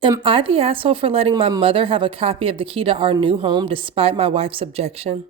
Am I the asshole for letting my mother have a copy of the key to our new home despite my wife's objection?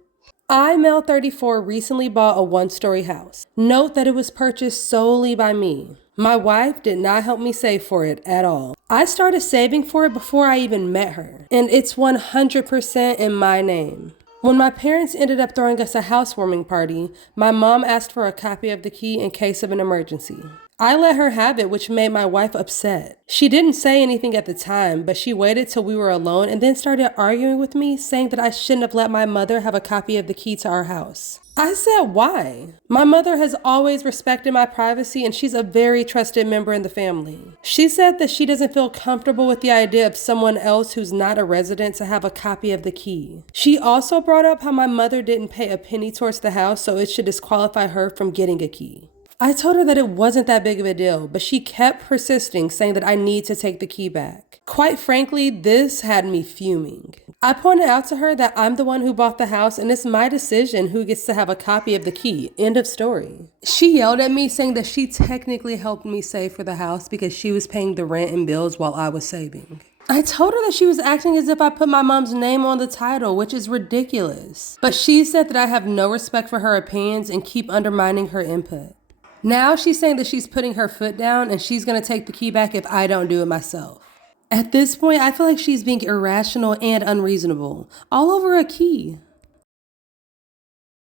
I, male 34, recently bought a one-story house. Note that it was purchased solely by me. My wife did not help me save for it at all. I started saving for it before I even met her, and it's 100% in my name. When my parents ended up throwing us a housewarming party, my mom asked for a copy of the key in case of an emergency. I let her have it, which made my wife upset. She didn't say anything at the time, but she waited till we were alone and then started arguing with me, saying that I shouldn't have let my mother have a copy of the key to our house. I said, why? My mother has always respected my privacy and she's a very trusted member in the family. She said that she doesn't feel comfortable with the idea of someone else who's not a resident to have a copy of the key. She also brought up how my mother didn't pay a penny towards the house, so it should disqualify her from getting a key. I told her that it wasn't that big of a deal, but she kept persisting, saying that I need to take the key back. Quite frankly, this had me fuming. I pointed out to her that I'm the one who bought the house and it's my decision who gets to have a copy of the key. End of story. She yelled at me, saying that she technically helped me save for the house because she was paying the rent and bills while I was saving. I told her that she was acting as if I put my mom's name on the title, which is ridiculous. But she said that I have no respect for her opinions and keep undermining her input. Now she's saying that she's putting her foot down and she's going to take the key back if I don't do it myself. At this point, I feel like she's being irrational and unreasonable, all over a key.